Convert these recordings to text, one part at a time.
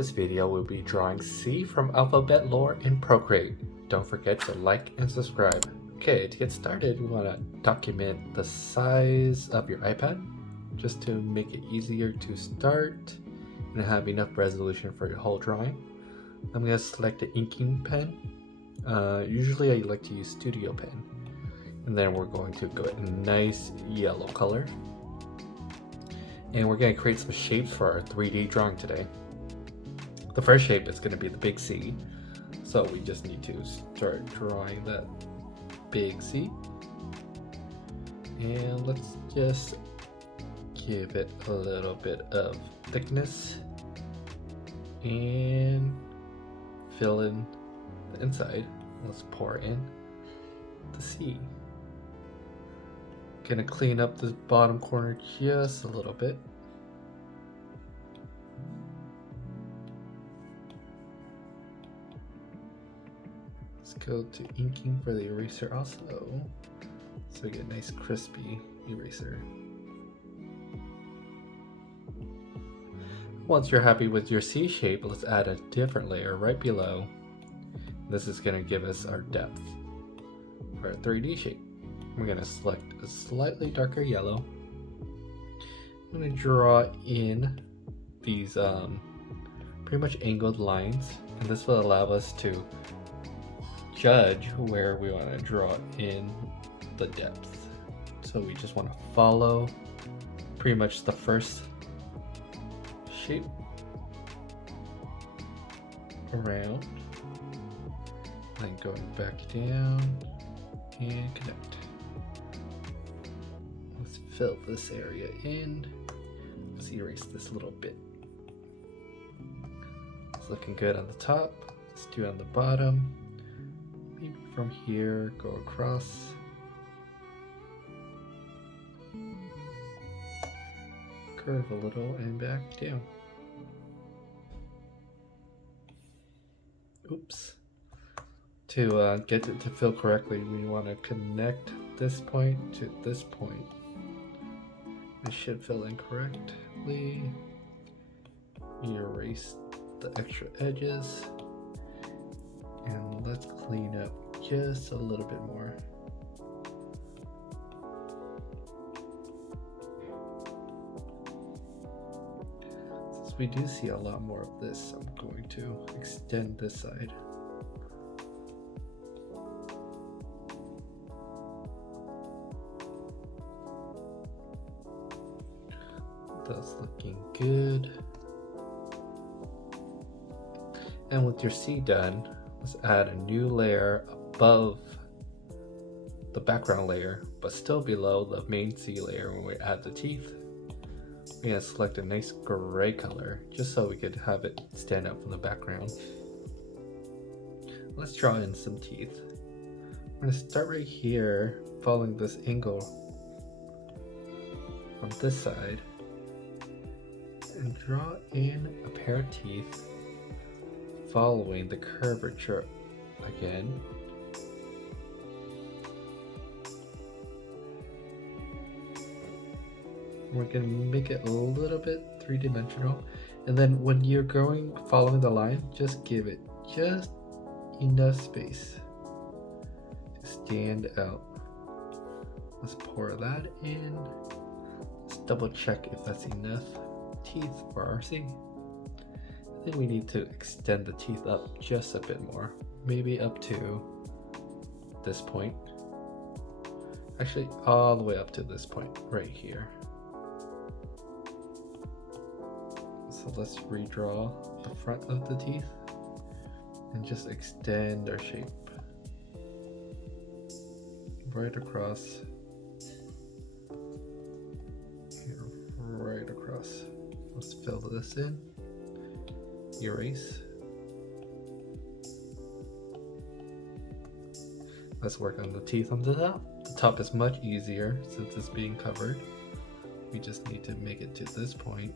this video, we'll be drawing C from alphabet lore in Procreate. Don't forget to like and subscribe. Okay, to get started, we want to document the size of your iPad just to make it easier to start and have enough resolution for your whole drawing. I'm going to select the inking pen. Usually I like to use Studio Pen. And then we're going to go a nice yellow color. And we're going to create some shapes for our 3D drawing today. The first shape is going to be the big C. So we just need to start drawing that big C. And let's just give it a little bit of thickness and fill in the inside. Let's pour in the C. Gonna clean up this bottom corner just a little bit. Let's go to inking for the eraser also, so we get a nice crispy eraser. Once you're happy with your C shape, let's add a different layer right below. This is going to give us our depth for our 3D shape. We're going to select a slightly darker yellow. I'm going to draw in these pretty much angled lines, and this will allow us to judge where we want to draw in the depth. So we just want to follow pretty much the first shape around, then going back down and connect. Let's fill this area in. Let's erase this little bit. It's looking good on the top. Let's do on the bottom. Maybe from here, go across. Curve a little and back down. Oops. To get it to fill correctly, we want to connect this point to this point. It should fill in correctly. Erase the extra edges. And let's clean up just a little bit more. Since we do see a lot more of this, I'm going to extend this side. That's looking good. And with your C done, let's add a new layer above the background layer, but still below the main C layer when we add the teeth. We're going to select a nice gray color just so we could have it stand out from the background. Let's draw in some teeth. We're going to start right here, following this angle from this side, and draw in a pair of teeth following the curvature again. We're going to make it a little bit three-dimensional, and then when you're following the line, just give it just enough space to stand out. Let's pour that in. Let's double check if that's enough teeth for our C. I think we need to extend the teeth up just a bit more, maybe up to this point. Actually, all the way up to this point right here. So let's redraw the front of the teeth and just extend our shape right across here, right across. Let's fill this in, erase. Let's work on the teeth on the top. The top is much easier since it's being covered. We just need to make it to this point.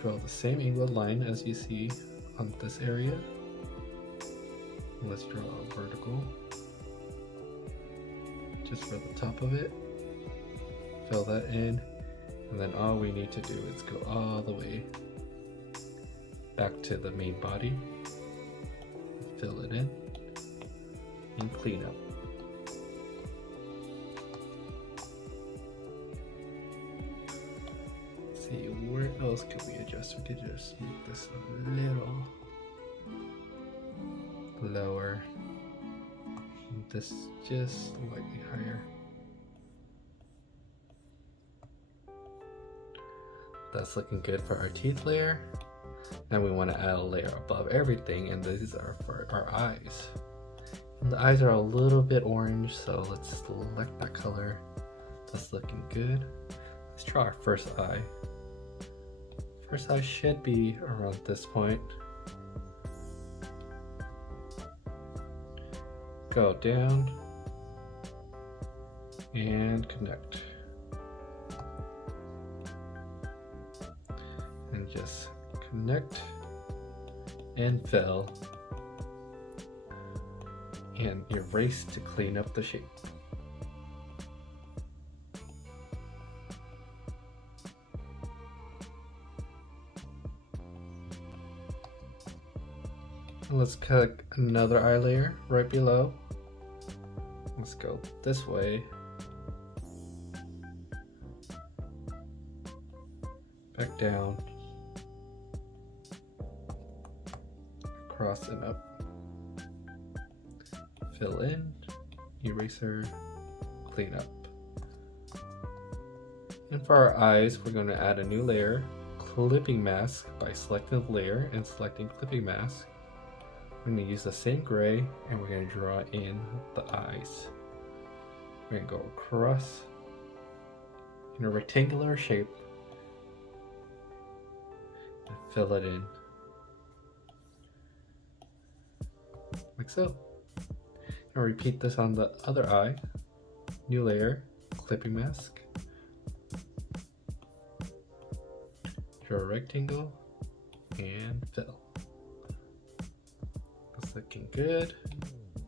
Draw the same angled line as you see on this area. And let's draw a vertical just for the top of it. Fill that in. And then all we need to do is go all the way back to the main body, fill it in, and clean up. Let's see, where else can we adjust? We could just make this a little lower, and this just slightly higher. That's looking good for our teeth layer. Now we want to add a layer above everything, and these are for our eyes. And the eyes are a little bit orange, so let's select that color. That's looking good. Let's draw our first eye. First eye should be around this point. Go down and connect. And just connect and fill and erase to clean up the shape. And let's cut another eye layer right below. Let's go this way. Back down. Across and up. Fill in, eraser, clean up. And for our eyes, we're going to add a new layer, clipping mask, by selecting the layer and selecting clipping mask. We're going to use the same gray and we're going to draw in the eyes. We're going to go across in a rectangular shape and fill it in. Like so. And repeat this on the other eye. New layer, clipping mask. Draw a rectangle and fill. That's looking good.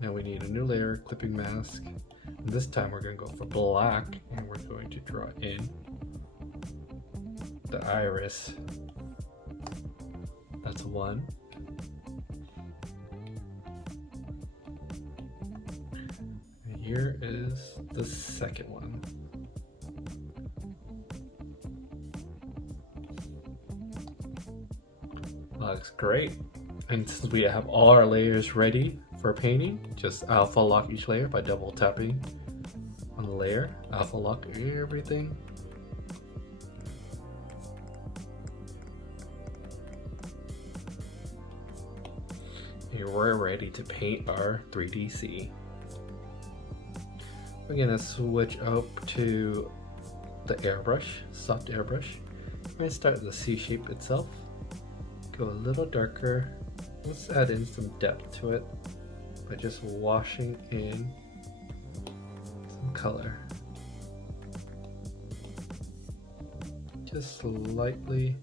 Now we need a new layer, clipping mask. And this time we're going to go for black and we're going to draw in the iris. That's one. And here is the second one. Looks great. And since we have all our layers ready for painting, just alpha lock each layer by double tapping on the layer. Alpha lock everything. Here we're ready to paint our 3DC. We're gonna switch up to the airbrush, soft airbrush. We're gonna start with the C shape itself. Go a little darker. Let's add in some depth to it by just washing in some color. Just slightly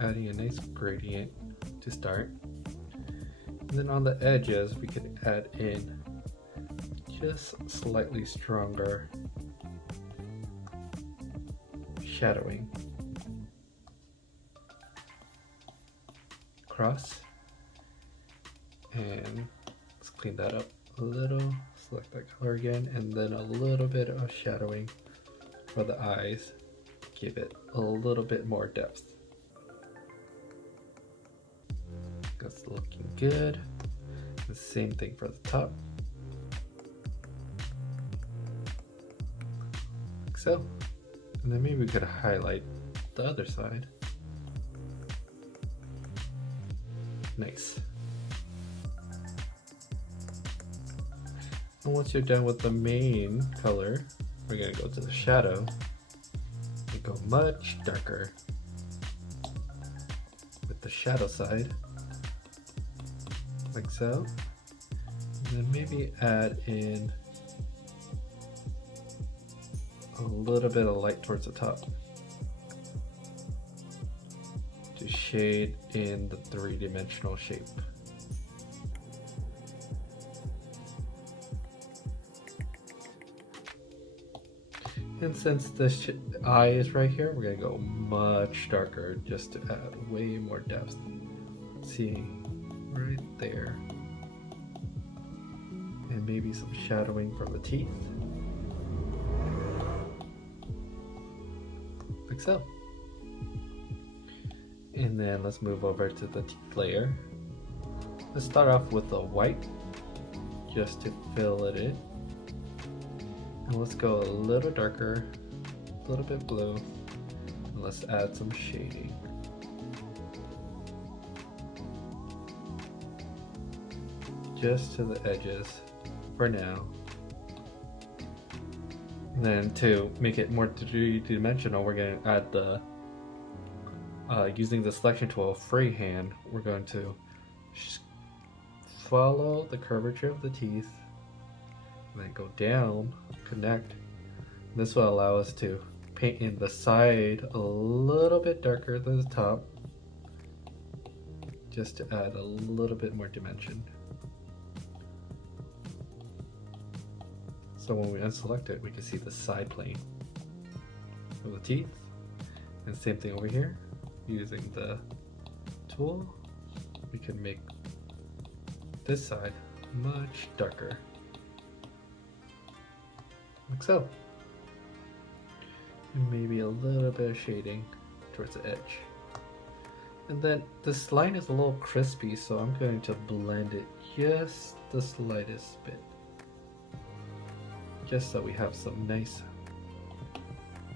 adding a nice gradient to start. And then on the edges, we could add in just slightly stronger shadowing. Across. And let's clean that up a little. Select that color again, and then a little bit of shadowing for the eyes. Give it a little bit more depth. That's looking good. The same thing for the top. Like so. And then maybe we could highlight the other side. Nice. And once you're done with the main color, we're gonna go to the shadow and go much darker with the shadow side, like so. And then maybe add in a little bit of light towards the top to shade in the three-dimensional shape. And since this eye is right here, we're gonna go much darker just to add way more depth. see right there. And maybe some shadowing from the teeth. Like so. And then let's move over to the teeth layer. Let's start off with the white, just to fill it in. And let's go a little darker, a little bit blue, and let's add some shading. Just to the edges for now. And then to make it more three-dimensional, we're going to add the, using the selection tool freehand, we're going to follow the curvature of the teeth, and then go down, connect. This will allow us to paint in the side a little bit darker than the top, just to add a little bit more dimension. So when we unselect it, we can see the side plane of the teeth. And same thing over here. Using the tool, we can make this side much darker. Like so. And maybe a little bit of shading towards the edge. And then this line is a little crispy, so I'm going to blend it just the slightest bit. Just so we have some nice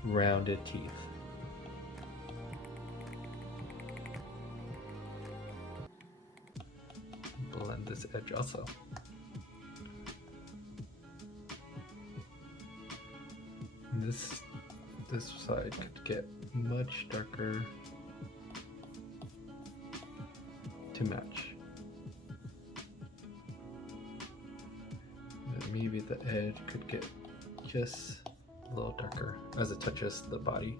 rounded teeth. Blend this edge also. And this side could get much darker to match. And maybe the edge could get just a little darker as it touches the body.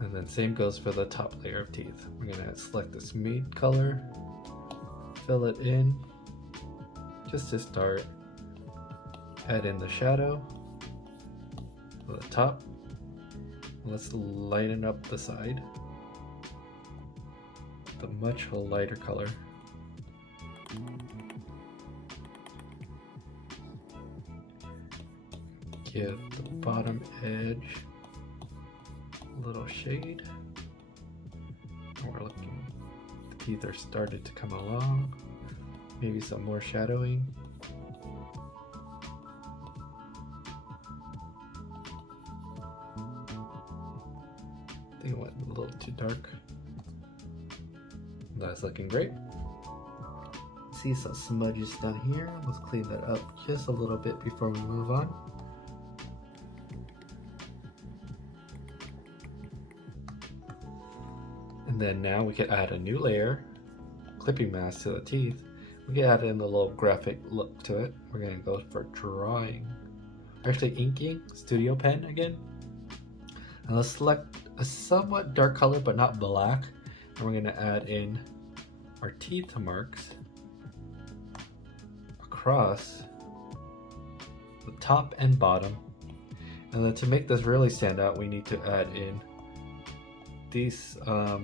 And then same goes for the top layer of teeth. We're gonna select this meat color, fill it in, just to start. Add in the shadow for the top. Let's lighten up the side. The much lighter color. Give the bottom edge a little shade. And we're looking, the teeth are started to come along. Maybe some more shadowing. I think it went a little too dark. That's looking great. See some smudges down here. Let's clean that up just a little bit before we move on. And then now we can add a new layer, clipping mask to the teeth. We can add in a little graphic look to it. We're gonna go for drawing. Actually inking, studio pen again. And let's select a somewhat dark color but not black. And we're gonna add in our teeth marks across the top and bottom. And then to make this really stand out, we need to add in these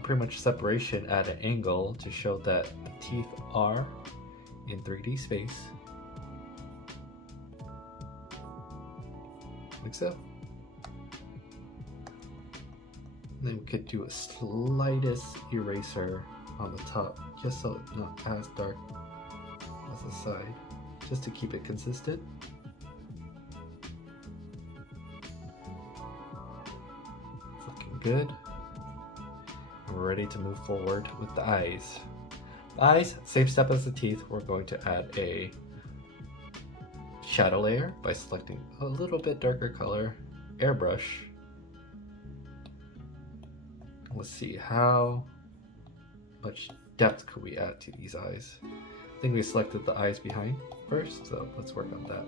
pretty much separation at an angle to show that the teeth are in 3D space. Like so. And then we could do a slightest eraser on the top, just so it's not as dark as the side, just to keep it consistent. It's looking good. And we're ready to move forward with the eyes. The eyes, same step as the teeth, we're going to add a shadow layer by selecting a little bit darker color, airbrush. Let's see how much depth could we add to these eyes. I think we selected the eyes behind first, so let's work on that.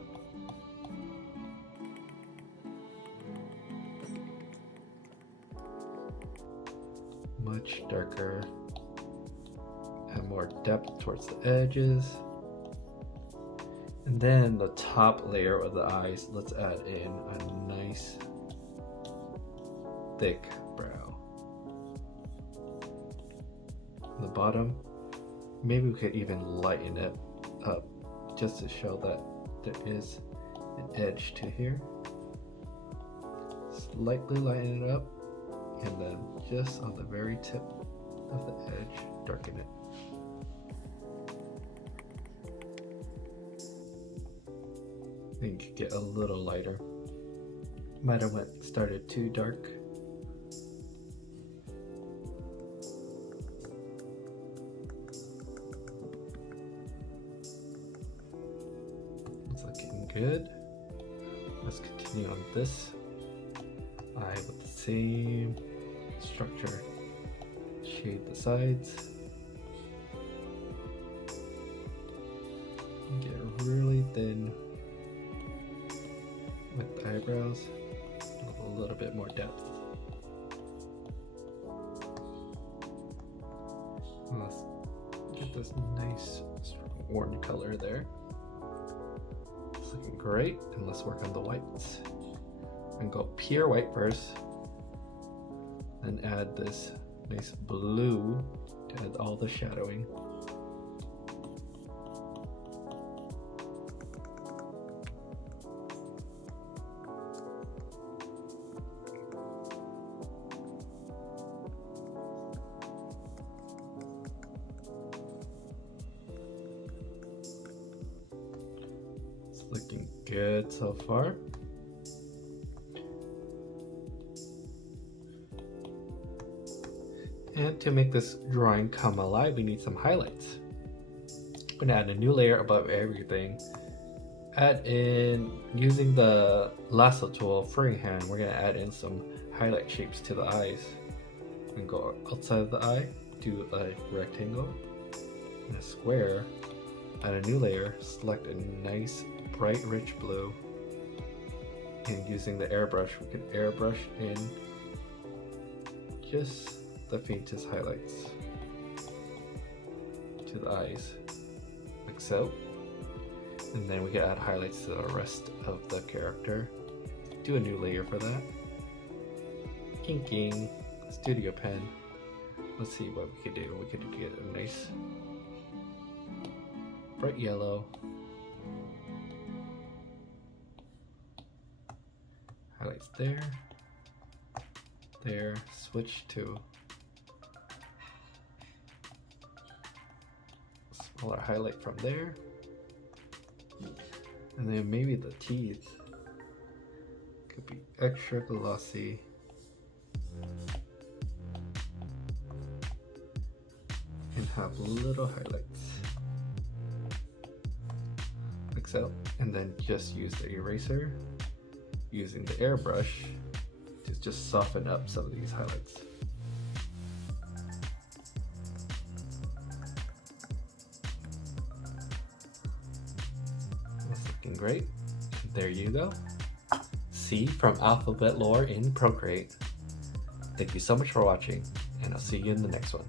Much darker and more depth towards the edges. And then the top layer of the eyes, let's add in a nice thick brow. bottom. Maybe we could even lighten it up just to show that there is an edge to here. Slightly lighten it up, and then just on the very tip of the edge, darken it. Then you could get a little lighter. Might have started too dark. It's looking good. Let's continue on this eye with the same structure. Shade the sides. Get really thin with the eyebrows. A little bit more depth. Let's get this nice orange color there. It's looking great, and let's work on the whites. And go pure white first, and add this nice blue to add all the shadowing. It's looking good so far. And to make this drawing come alive, we need some highlights. I'm gonna add a new layer above everything. Add in, using the lasso tool, freehand, we're gonna add in some highlight shapes to the eyes. And go outside of the eye, do a rectangle and a square. Add a new layer, select a nice bright rich blue. And using the airbrush, we can airbrush in just the faintest highlights to the eyes, like so. And then we can add highlights to the rest of the character. Do a new layer for that. Inking, studio pen. Let's see what we could do. We could get a nice bright yellow. Highlights there. There, switch to smaller highlight from there, and then maybe the teeth could be extra glossy. And have little highlights, like so. And then just use the eraser, using the airbrush, to just soften up some of these highlights. That's looking great. There you go. C from Alphabet Lore in Procreate. Thank you so much for watching, and I'll see you in the next one.